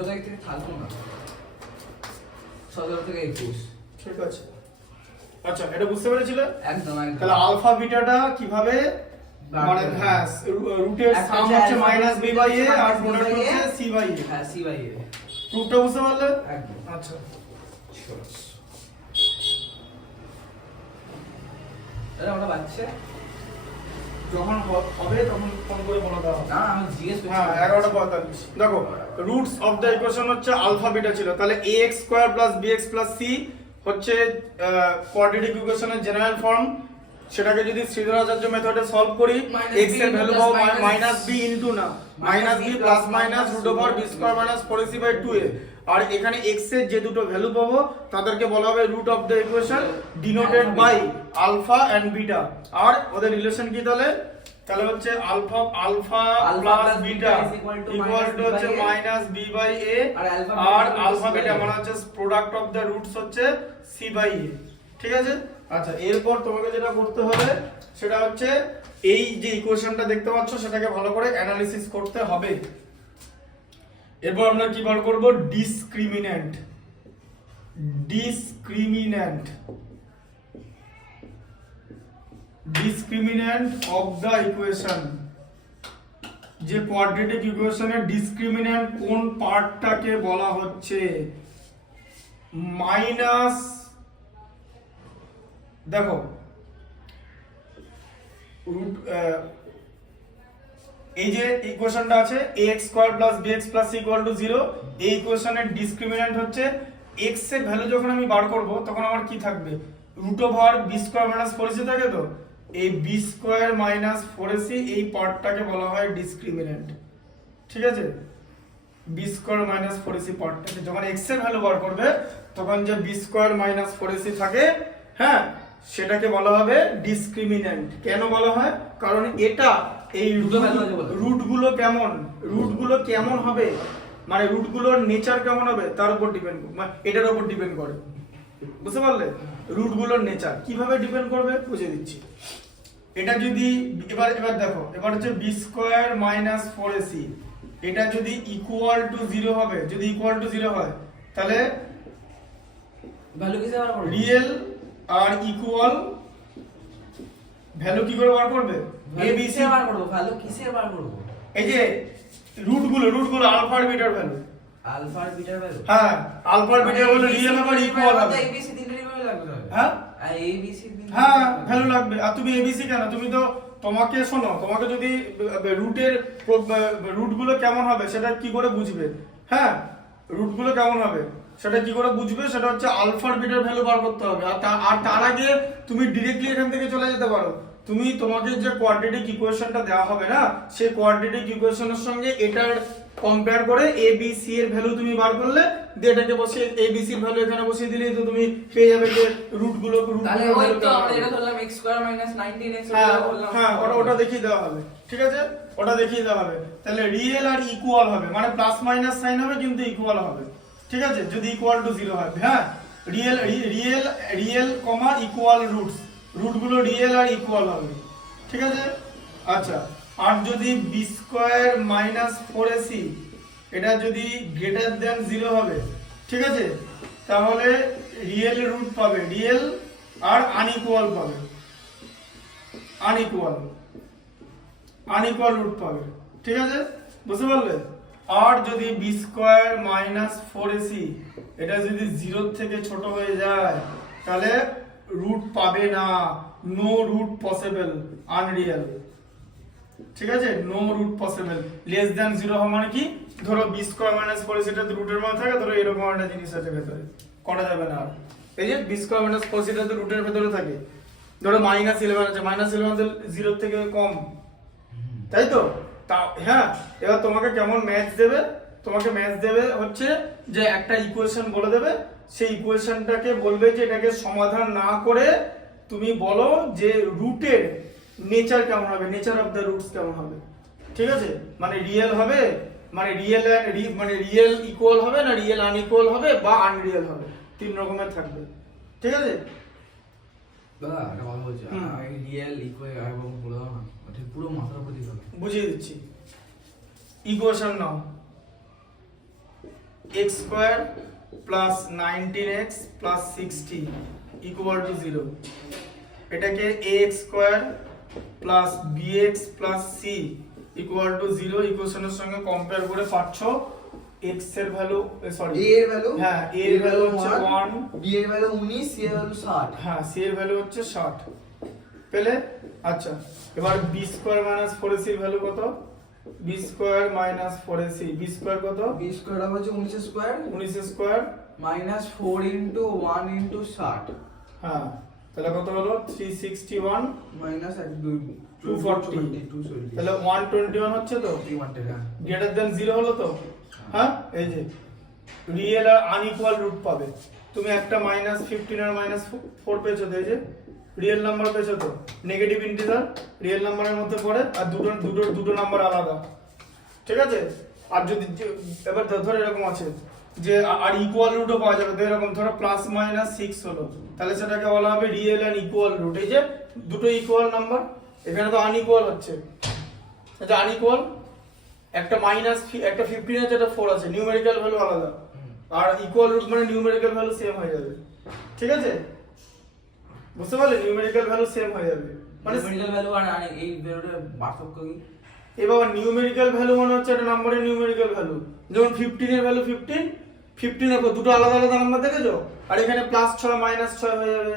15 তারিখ থেকে থাকবো না, 17 থেকে 21। ঠিক আছে, আচ্ছা এটা বুঝতে পেরেছিলে? একদম একদম। তাহলে আলফা বিটাটা কিভাবে মানে হ্যাঁ রুটের সাম হচ্ছে -b/a আর প্রোডাক্ট হচ্ছে c/a। হ্যাঁ c/a। প্রুফটা বুঝতে পারলে? একদম। আচ্ছা দাদা ওটা বাচ্চা যখন হবে তখন ফোন করে বলে দাও। না আমি জিজ্ঞেস করছি। হ্যাঁ 11:45। দেখো রুটস অফ দ্য ইকুয়েশন হচ্ছে আলফা বিটা ছিল, তাহলে ax square plus bx plus c হচ্ছে কোয়াড্রেটিক ইকুয়েশনের জেনারেল ফর্ম। সেটাকে যদি শ্রীধরাচার্য মেথডে সলভ করি x এর ভ্যালু পাবো -b ইনটু না -b plus minus √b square minus 4ac/2a, আর এখানে x এর যে দুটো ভ্যালু পাবো তাদেরকে বলা হবে root of the equation denoted by alpha and beta. আর ওদের রিলেশন কি তাহলে? তাহলে হচ্ছে alpha plus beta equal to হচ্ছে -b/a আর আলফা বিটা মানে হচ্ছে প্রোডাক্ট অফ দ্য রুটস হচ্ছে c/a। ঠিক আছে, আচ্ছা এরপর তোমাকে যেটা করতে হবে সেটা হচ্ছে এই যে ইকুয়েশনটা দেখতে পাচ্ছ সেটাকে ভালো করে অ্যানালিসিস করতে হবে। এরপর আমরা কি বার করব? ডিসক্রিমিন্যান্ট। ডিসক্রিমিন্যান্ট অফ দ্য ইকুয়েশন, যে কোয়াড্রেটিক ইকুয়েশনের ডিসক্রিমিন্যান্ট কোন পার্টটাকে বলা হচ্ছে? মাইনাস, দেখো রুট এই যে ইকুয়েশনটা আছে ax square plus bx plus c equal to 0, এই ইকুয়েশনের ডিসক্রিমিন্যান্ট হচ্ছে x এর ভ্যালু যখন আমি বার করব তখন আমার কি থাকবে? Root over b square minus 4ac থাকে, তো এই b স্কয়ার মাইনাস 4ac এই পার্টটাকে বলা হয় ডিসক্রিমিন্যান্ট। ঠিক আছে, b স্কয়ার মাইনাস 4ac পার্টটাকে যখন x এর ভ্যালু বার করবে তখন যে b স্কয়ার মাইনাস 4ac থাকে, হ্যাঁ সেটাকে বলা হবে ডিসক্রিমিন্যান্ট। কেন বলা হয়? কারণ এটা এই রুটগুলো কেমন হবে, মানে রুটগুলোর নেচার কেমন হবে তার উপর ডিপেন্ড, মানে এটার উপর ডিপেন্ড করে। বুঝতে পারলে? রুটগুলোর নেচার কিভাবে ডিপেন্ড করবে বুঝে দিচ্ছি। এটা যদি এবার দেখো, এবার হচ্ছে b স্কয়ার মাইনাস 4ac, এটা যদি ইকুয়াল টু 0 হবে, যদি ইকুয়াল টু 0 হয় তাহলে ভ্যালু কিসে বার করব? রিয়েল আর ইকুয়াল ভ্যালু কি করে বার করবে? a b c বার করব। ভ্যালু কিসে বার করব? এই যে রুটগুলো আলফা আর বিটার ভ্যালু। আলফা আর বিটার ভ্যালু? হ্যাঁ আলফা আর বিটার ভ্যালু রিয়েল হবে ইকুয়াল হবে। a b c তিনটেরই ভ্যালু লাগবে। হ্যাঁ আর a b c হ্যাঁ ভ্যালু লাগবে। আর তুমি এবিসি কেন? তুমি তো তোমাকে শোনো, তোমাকে যদি রুটগুলো কেমন হবে সেটা কি করে বুঝবে? হ্যাঁ রুটগুলো কেমন হবে সেটা কি করে বুঝবে? সেটা হচ্ছে আলফা বিটার ভ্যালু বার করতে হবে। আর তার আগে তুমি ডাইরেক্টলি এখান থেকে চলে যেতে পারো। তোমাকে যে কোয়াড্রেটিক ইকুয়েশনটা দেওয়া হবে না, সেই কোয়াড্রেটিক ইকুয়েশনের সঙ্গে এটার কম্পেয়ার করে a b c এর ভ্যালু তুমি বার করলে এটাকে বসিয়ে a b c এর ভ্যালু এখানে বসিয়ে দিলেই তো তুমি পেয়ে যাবে যে রুটগুলো তাহলে ওই তো আমরা এটা ধরলাম x স্কয়ার মাইনাস 19x বললাম। হ্যাঁ ওটা দেখিয়ে দেওয়া হবে। ঠিক আছে, ওটা দেখিয়ে দেওয়া হবে। তাহলে রিয়েল আর ইকুয়াল হবে, মানে প্লাস মাইনাস সাইন হবে কিন্তু ইকুয়াল হবে। ঠিক আছে, যদি ইকুয়াল টু 0 হয়। হ্যাঁ রিয়েল কমা ইকুয়াল রুটগুলো রিয়েল আর ইকুয়াল হবে। ঠিক আছে, আচ্ছা আর যদি b স্কয়ার মাইনাস 4ac এটা যদি গ্রেটার দ্যান 0 হবে, ঠিক আছে, তাহলে রিয়েল রুট পাবে, রিয়েল আর আনইকুয়াল পাবে, আনইকুয়াল রুট পাবে। ঠিক আছে, বুঝতে পারলে? আর যদি b স্কয়ার মাইনাস 4ac এটা যদি 0 থেকে ছোট হয়ে যায় তাহলে রুট পাবে না, নো রুট পসিবল, আনরিয়েল। ঠিক আছে, no root possible. Less than 0 হওয়া মানে কি? ধরো b স্কয়ার মাইনাস 4ac এটা রুটের মধ্যে থাকে, ধরো এরকম একটা জিনিস আছে ভেতরে, করা যাবে না। এই যে b স্কয়ার মাইনাস 4ac এটা তো রুটের ভেতরে থাকে, ধরো -11 আছে, -11 তো 0 থেকে কম, তাই তো? হ্যাঁ এবার তোমাকে কেমন ম্যাচ দেবে? তোমাকে ম্যাচ দেবে হচ্ছে যে একটা ইকুয়েশন বলে দেবে, সেই ইকুয়েশনটাকে বলবে যে এটাকে সমাধান না করে তুমি বলো যে রুটের নেচার কেমন হবে, নেচার অফ দ্য রুটস কেমন হবে। ঠিক আছে, মানে রিয়েল হবে, মানে রিয়েল ইকুয়াল হবে না রিয়েল আনইকুয়াল হবে বা আনরিয়েল হবে, তিন রকমের থাকবে। ঠিক আছে দাদা একটা কথা বলছি, রিয়েল ইকুয়াল এবং বলে দাও না, ঠিক পুরো মাথার উপর দিতে হবে। বুঝিয়ে দিচ্ছি। Equation now, x square plus 19x plus 60 equal to 0। এটাকে ax square plus bx plus c equal to 0 ইকুয়েশনের সঙ্গে কম্পেয়ার করে পাচ্ছো x এর ভ্যালু সরি a এর ভ্যালু, হ্যাঁ a এর ভ্যালু হচ্ছে 1, b এর ভ্যালু 19, c এর ভ্যালু 60। হ্যাঁ c এর ভ্যালু হচ্ছে 60 পেলে। আচ্ছা এবার b স্কয়ার মাইনাস 4ac এর ভ্যালু কত? b square minus 4ac, b square কত? b স্কয়ার হচ্ছে 19 square 19 square minus 4 into 1 into 60 হ্যাঁ তাহলে কত হলো 361 মাইনাস 240 তাহলে 121 হচ্ছে তো, 300 হ্যাঁ। গ্রেটার দ্যান 0 হলো তো। হ্যাঁ এই যে রিয়েল আর আনইকুয়াল রুট পাবে। তুমি একটা -15 আর -4 পেয়েছো তো, এই যে রিয়েল নাম্বার পেয়েছো তো, নেগেটিভ ইন্টিজার রিয়েল নাম্বারের মধ্যে পড়ে আর দুটো নাম্বার আলাদা, ঠিক আছে। আর যদি এবার ধরো এরকম আছে যে আর ইকুয়াল রুটও পাওয়া যাবে, তো এরকম ধরো +-6 হলো, তাহলে সেটাকে বলা হবে রিয়েল এন্ড ইকুয়াল রুট। এই যে দুটো ইকুয়াল নাম্বার, এখানে তো আনইকুয়াল হচ্ছে, এটা আনইকুয়াল, একটা একটা 15 আছে, একটা 4 আছে, নিউমেরিক্যাল ভ্যালু আলাদা, আর ইকুয়াল রুট মানে নিউমেরিক্যাল ভ্যালু সেম হয়ে যাবে, ঠিক আছে, বুঝতে পারলে? নিউমেরিক্যাল ভ্যালু সেম হয়ে যাবে, মানে নিউমেরিক্যাল ভ্যালু আর এই ভ্যালুটার পার্থক্য কি? এই বাবা নিউমেরিক্যাল ভ্যালু মানে হচ্ছে একটা নাম্বারের নিউমেরিক্যাল ভ্যালু, যেমন 15 এর ভ্যালু 15 এর দুটো আলাদা আলাদা নাম্বার দেখেছো, আর এখানে +6 -6 হয়ে যাবে,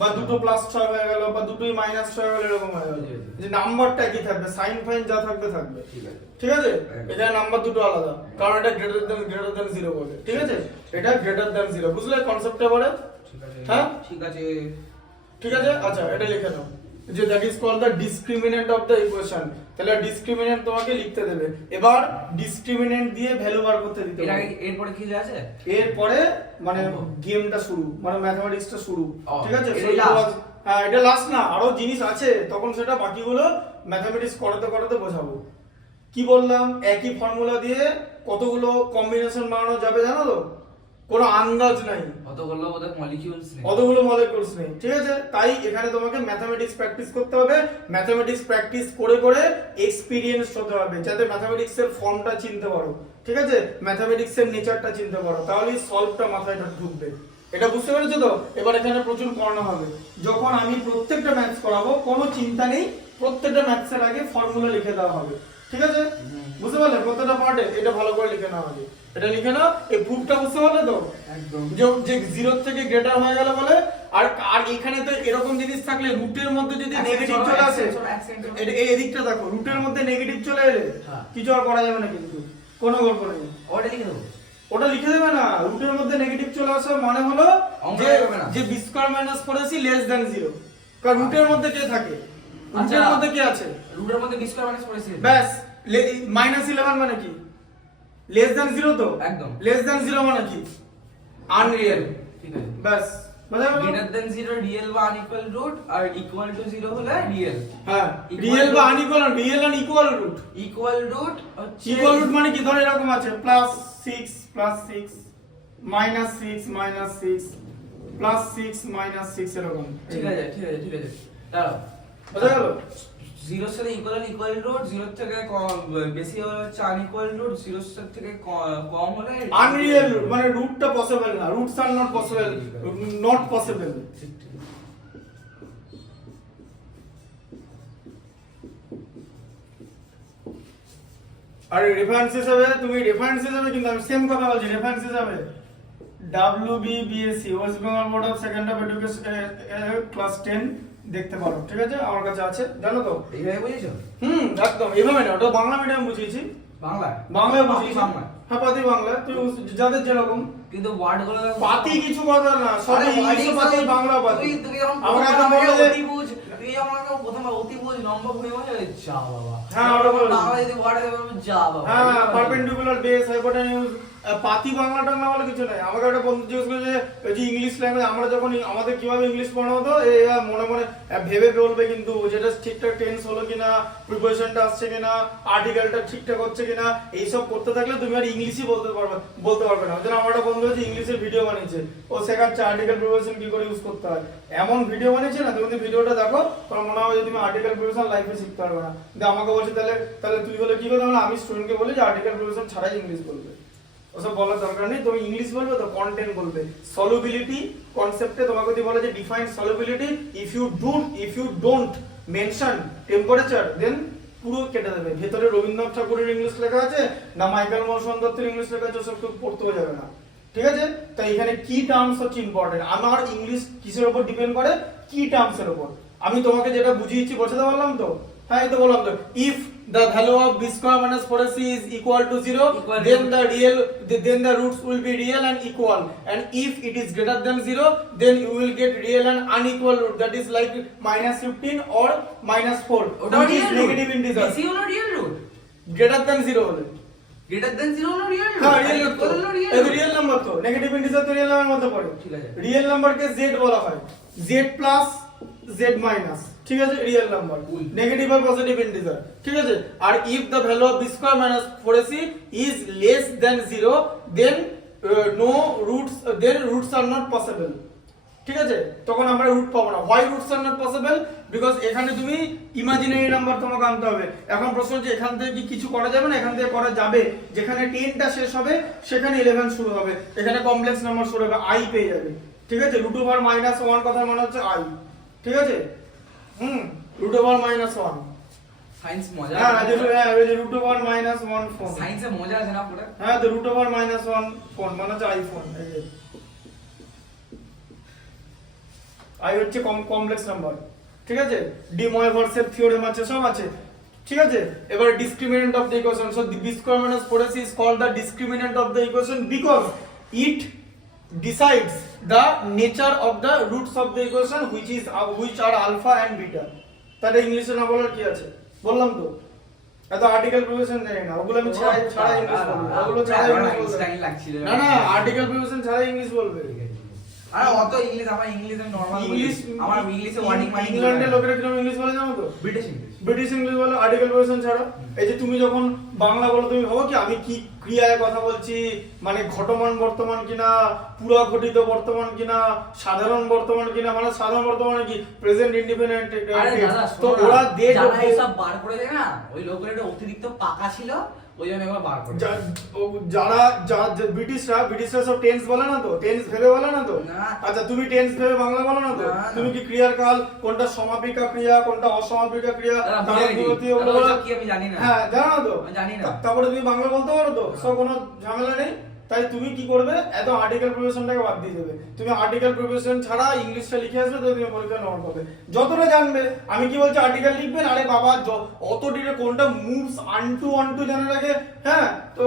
বা দুটো +6 হয়ে গেল, বা দুটোই -6 হয়ে গেল, এরকম হয়ে যাবে, যে নাম্বারটা কি থাকবে, সাইন ফাইন যা থাকবে থাকবে, ঠিক আছে। এটা নাম্বার দুটো আলাদা, কারণ এটা গ্রেটার দ্যান 0 বলে, ঠিক আছে, এটা গ্রেটার দ্যান 0, বুঝলে কনসেপ্টটা বলে? হ্যাঁ ঠিক আছে ঠিক আছে। আচ্ছা এটা লিখে নাও যে that is called the discriminant of the equation. তাহলে ডিসক্রিমিনেন্ট তোমাকে লিখতে দেবে, এবার ডিসক্রিমিনেন্ট দিয়ে ভ্যালু বার করতে দিতে হবে। এরপরে কি আছে? এরপরে মানে গেমটা শুরু, মানে ম্যাথমেটিক্সটা শুরু, ঠিক আছে। এটাই last? হ্যাঁ এটা লাস্ট না, আরো জিনিস আছে, তখন সেটা বাকিগুলো ম্যাথমেটিক্স করতে করতে বোঝাবো। কি বললাম, একই ফর্মুলা দিয়ে কতগুলো কম্বিনেশন বানানো যাবে জানো তো, কোনো আন্দাজ নাই, অতগুলো মলিকিউলস নেই, ঠিক আছে। তাই এখানে তোমাকে ম্যাথমেটিক্স প্র্যাকটিস করতে হবে, ম্যাথমেটিক্স প্র্যাকটিস করে করে এক্সপেরিয়েন্স হতে হবে, যাতে ম্যাথমেটিক্স এর ফর্মটা চিনতে পারো, ঠিক আছে, ম্যাথমেটিক্স এর নেচারটা চিনতে পারো, তাহলেই সলভটা মাথায় ঢুকবে। এটা বুঝতে পেরেছো তো? এবার এখানে প্রচুর পড়ানো হবে, যখন আমি প্রত্যেকটা ম্যাথস করাবো কোনো চিন্তা নেই, প্রত্যেকটা ম্যাথসের আগে ফর্মুলা লিখে দেওয়া হবে, ঠিক আছে, বুঝতে পারলে? প্রত্যেকটা পার্টে এটা ভালো করে লিখে নেওয়া হবে, এটা লিখে নাও। এই প্রুফটা বুঝতে পারলে তো একদম, যে 0 থেকে গ্রেটার হয়ে গেল বলে। আর এখানে তো এরকম জিনিস থাকলে রুটের মধ্যে যদি নেগেটিভ চলে আসে, এই এদিকটা দেখো, রুটের মধ্যে নেগেটিভ চলে এলে কিছু আর করা যাবে না, কিন্তু কোনো গল্প নেই, ওটা লিখে দেবো, ওটা লিখে দেবে না। রুটের মধ্যে নেগেটিভ চলে আসা মানে হলো যে b square minus 4ac less than 0, কারণ রুটের মধ্যে কে থাকে, রুটের মধ্যে কে আছে, রুটের মধ্যে b স্কয়ার মাইনাস 4ac, ব্যাস। -11 মানে কি, লেস দ্যান 0 তো, একদম, লেস দ্যান 0 মানে কি, আনরিয়েল, ঠিক আছে, ব্যাস বোঝা গেল। গ্রেটার দ্যান 0 রিয়েল বা আনইকুয়াল রুট, আর ইকুয়াল টু 0 হলে রিয়েল। হ্যাঁ রিয়েল বা unequal, real and equal root. Equal root হচ্ছে, ইকুয়াল রুট মানে কি, ধরো এরকম আছে +6 +6 -6 -6 +6 -6 এরকম, ঠিক আছে দাঁড়াও, বোঝা গেল। 0 এর সাথে ইকুয়াল রুট, 0 এর থেকে বেশি হলে হচ্ছে আনইকুয়াল রুট, 0 এর থেকে কম হলে আনরিয়েল রুট, মানে রুটটা পসিবল না, roots are not possible, not possible. আর রেফারেন্স হিসেবে তুমি রেফারেন্স হিসেবে, কিন্তু আমি সেম কথা বলছি, রেফারেন্স হিসেবে WBBSc West Bengal board of second of education class 10 দেখতে পারো, ঠিক আছে, আমার কাছে আছে, জানো তো? এইভাবে বুঝেছো? একদম এইভাবে না, ওটা বাংলা মিডিয়াম বুঝিয়েছি, বাংলায় বুঝিয়েছি, হ্যাঁ পাতি বাংলা, তুই যাদের যেরকম, কিন্তু ওয়ার্ড গুলো পাতি কিছু কথা না, সব ইংলিশ পাতি বাংলা পাতি। তুমি যখন আমাকে অতি বুঝ, তুই আমাকে প্রথমে অতি বুঝ নম্বর ভুলে বসে যা বাবা, হ্যাঁ ওটা বল, বাংলা যদি ওয়ার্ড দেবে যা বাবা, হ্যাঁ পারপেন্ডিকুলার বেস, হাইপোটেনিউজ, পাতি বাংলা টাংলা বলে কিছু নাই। আমাকে একটা বন্ধু জিজ্ঞেস করেছে যে ইংলিশ ল্যাঙ্গুয়েজ আমরা যখন আমাদের কিভাবে ইংলিশ পড়ানো হতো, মনে মনে ভেবে বলবে, কিন্তু যেটা ঠিকঠাক টেন্স হলো কিনা, প্রিপোজিশনটা আসছে কিনা, আর্টিকেলটা ঠিকঠাক হচ্ছে কিনা, এইসব করতে থাকলে তুমি আর ইংলিশই বলতে পারবে না। ওই আমার একটা বন্ধু হচ্ছে ইংলিশের ভিডিও বানিয়েছে, ও শেখাচ্ছে আর্টিকেল প্রিপোজিশন কি করে ইউজ করতে হয়, এমন ভিডিও বানিয়েছে না, তুমি যদি ভিডিওটা দেখো তোমার মনে হবে যে তুমি আর্টিকেল প্রিপোজিশন লাইফে শিখতে পারবে না। কিন্তু আমাকে বলছে তাহলে তুই বলে কি করতে হবে, আমি স্টুডেন্টকে বলি যে আর্টিকেল প্রিপোজিশন ছাড়াই ইংলিশ বলবে, ওসব বলার দরকার নেই, তুমি ইংলিশ বলবে তো কন্টেন্ট বলবে। সলিবিলিটি কনসেপ্টে তোমাকে যদি বলে যে define solubility, if you don't mention temperature then পুরো কেটে দেবে। ভেতরে রবীন্দ্রনাথ ঠাকুরের ইংলিশ লেখা আছে না মাইকেল মধুসূদন দত্তের ইংলিশ লেখা আছে, ওসব কেউ পড়তে যাবে না। ঠিক আছে, তাই এখানে কি টার্মস হচ্ছে ইম্পর্টেন্ট। আমার ইংলিশ কিসের উপর ডিপেন্ড করে? কি টার্মসের উপর। আমি তোমাকে যেটা বুঝিয়েছি বোঝাতে পারলাম তো? হ্যাঁ, এই তো বললাম তো, if the value of b square minus 4ac is equal to 0, then the roots will be real and equal, and if it is greater than 0, then you will get real and unequal root, that is like minus 15 or minus 4, which is negative integer. বেশি হলো real root, greater than 0 হলে greater than 0 হলো real root. হ্যাঁ, real root তো এই real number, তো negative integer তো real নাম্বারের মধ্যে পড়ে। ঠিক আছে, রিয়েল নাম্বারকে z বলা হয়, z প্লাস z মাইনাস, ঠিক আছে, রিয়েল নাম্বার, নেগেটিভ আর পজিটিভ ইন্টিজার। ঠিক আছে, আর if the value of b square minus 4ac is less than 0, then no roots, then roots are not possible. ঠিক আছে, তখন আমরা রুট পাবো না। Why roots are not possible? Because এখানে তুমি ইমাজিনারি নাম্বার তোমাকে আনতে হবে। এখন প্রশ্ন হচ্ছে এখান থেকে কি কিছু করা যাবে না? এখান থেকে করা যাবে। যেখানে 10টা শেষ হবে সেখানে 11 শুরু হবে, এখানে কমপ্লেক্স নাম্বার শুরু হবে, i পেয়ে যাবে। ঠিক আছে, রুট ওভার মাইনাস 1 কথা মানে হচ্ছে i। ঠিক আছে, রুট ওভার মাইনাস 1 সায়েন্স মজা। হ্যাঁ, এই যে রুট ওভার মাইনাস 1 ফোন, সায়েন্সে মজা আছে না পুরো। হ্যাঁ, তো রুট ওভার মাইনাস 1 ফোন মানে হচ্ছে আইফোন। এই যে i হচ্ছে কমপ্লেক্স নাম্বার। ঠিক আছে, ডি ময়েভার্সের থিওরেম আছে, সব আছে। ঠিক আছে, এবার discriminant of the equation. So b square minus 4ac is called the discriminant of the equation because it decides the nature of the roots of the equation which are alpha and beta. তাহলে ইংলিশে না বলার কি আছে? বললাম তো, এত article preposition নেই না, ওগুলো আমি ছাড়া ইংলিশ বলবো, ওগুলো ছাড়া ইংলিশ বলবো না। আর্টিকেল প্রিপোজিশন ছাড়া ইংলিশ বলবে। আরে অত ইংলিশ, আমার ইংলিশ আমি নরমাল ইংলিশ, আমার ইংলিশে ওয়ার্ডিং মানে ইংল্যান্ডের লোকেরা কিরকম ইংলিশ বলে জানো তো? ব্রিটিশ ইংলিশ বলে, আর্টিকেল প্রিপোজিশন ছাড়া। এই যে তুমি যখন বাংলা বলো, তুমি ভাবো কি আমি কি ক্রিয়ায় কথা বলছি, মানে ঘটমান বর্তমান কিনা, পুরা ঘটিত বর্তমান কিনা, সাধারণ বর্তমান কিনা, মানে সাধারণ বর্তমান কি প্রেজেন্ট ইন্ডিপেন্ডেন্ট। তো ওরা যারা এসব বার করে দেয় না, ওই লোকের একটা অতিরিক্ত পাকা ছিল, ওই জন্য এবার বার করে। যারা ব্রিটিশরা সব টেন্স বলে না তো, টেন্স ভেবে বলে না তো। আচ্ছা, তুমি টেন্স ভেবে বাংলা বলো না তো? তুমি কি ক্রিয়ার কাল কোনটা সমাপিকা ক্রিয়া, কোনটা অসমাপিকা ক্রিয়া, কি আমি জানি না। হ্যাঁ, জানো তো, জানি না। তারপরে তুমি বাংলা বলতে পারো তো, সব কোনো ঝামেলা নেই। তাই তুমি কি করবে, এত আর্টিকেল প্রিপোজিশনটাকে বাদ দিয়ে দেবে। তুমি আর্টিকেল প্রিপোজিশন ছাড়া ইংলিশটা লিখে আসবে, তো তুমি পরীক্ষা নম্বর পাবে। যতটা জানবে, আমি কি বলছি আর্টিকেল লিখবেন, আরে বাবা অত ডিটেল কোনটা মুভস অনটু জানার আগে, হ্যাঁ, তো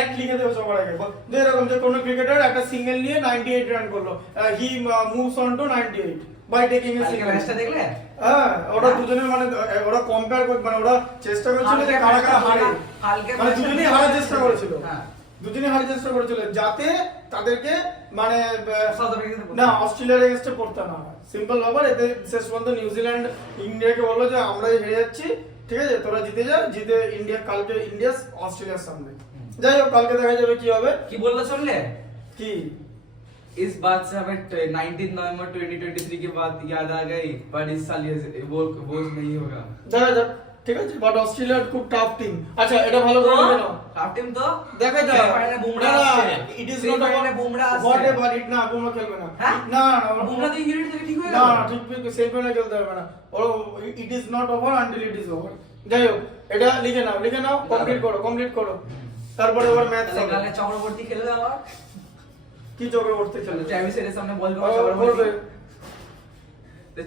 এট লিখে দেবে সবার আগে। যে এরকম যে কোনো ক্রিকেটার একটা সিঙ্গেল নিয়ে 98 রান করলো, he moves on to 98 by taking a single. ম্যাচটা দেখলে? হ্যাঁ, ওরা দুজনের মানে ওরা কম্পেয়ার করে, মানে ওরা চেষ্টা করেছিল যে কারা কারা হারে, মানে দুজনেই হারার চেষ্টা করেছিল। হ্যাঁ, দুজনেই হারার চেষ্টা করেছিল যাতে তাদেরকে মানে না অস্ট্রেলিয়ার এগেইনস্টে পড়তে না হয়। সিম্পল ব্যাপার। এতে শেষ পর্যন্ত নিউজিল্যান্ড ইন্ডিয়াকে বললো যে আমরা হেরে যাচ্ছি, ঠিক আছে, তোরা জিতে যা, জিতে ইন্ডিয়া কালকে ইন্ডিয়া অস্ট্রেলিয়ার সামনে। যাই হোক, কালকে দেখা যাবে কি হবে। কি বললো শুনলে? কি इस बात से हमें 19 नवंबर 2023 के बाद याद आ गई, पर इस साल ये वो नहीं होगा। দেখা যাক, ঠিক আছে, বাট অস্ট্রেলিয়ার খুব টাফ টিম। আচ্ছা, এটা ভালো করে দেখে নাও। টাফ টিম তো দেখা যায়। ফাইনালে বুমরা আছে, ইট ইজ নট ফাইনালে বুমরা আছে, হোয়াট এভার ইট, না বুমরা খেলবে না। না না, বুমরা তো ইঞ্জুরি থেকে ঠিক হয়ে না গেল। না, ঠিক সেই ফাইনালে খেলতে হবে না। Oh it is not over until it is over. যাই হোক, এটা লিখে নাও, কমপ্লিট করো। তারপরে ওর ম্যাচ হবে। কালকে চক্রবর্তী খেলবে আবার। কি চক্রবর্তী খেলবে? ট্রাভিসের সামনে বল করবে।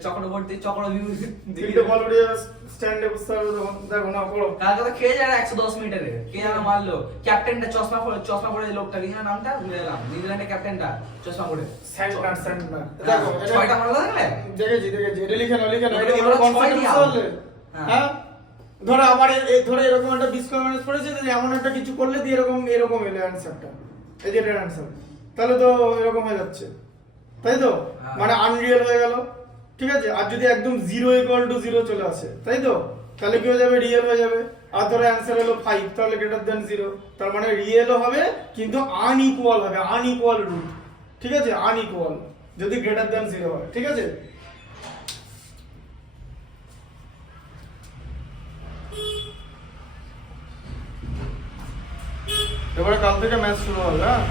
চক্রবর্তী চক্রভিউ তিনটে বল উড়িয়ে স্ট্যান্ডে বসতে হবে, দেখো না করো। কালকে তো খেয়ে যায় 110 মিটারে, কে যেন মারলো, ক্যাপ্টেনটা চশমা পরে লোকটা, কি নামটা ভুলে গেলাম, নিউজিল্যান্ডের ক্যাপ্টেনটা চশমা পরে, স্যান্ডনার। দেখো, ছয়টা মারলো দেখলে? দেখেছি। এটা লিখে নাও। এটা কনফিডেন্স হলে, হ্যাঁ, ধরো আবার ধরো এরকম একটা ডিসকমেন্স পড়েছে, যে এমন একটা কিছু করলে দিয়ে এরকম এলো অ্যানসারটা, এই যে এর অ্যানসার, তাহলে তো এরকম হয়ে যাচ্ছে, তাই তো? মানে আনরিয়েল হয়ে গেল। ঠিক আছে, আর যদি একদম 0 চলে আসে, তাই তো, তাহলে কি হয়ে যাবে, রিয়েল হয়ে যাবে। আর ধরো অ্যানসার হলো 5, তাহলে গ্রেটার দ্যান 0, তার মানে রিয়েলও হবে কিন্তু আনইকুয়াল হবে, আনইকুয়াল রুট। ঠিক আছে, আনইকুয়াল যদি গ্রেটার দ্যান 0 হয়। ঠিক আছে, এবারে কাল থেকে ম্যাচ শুরু হবে, হ্যাঁ?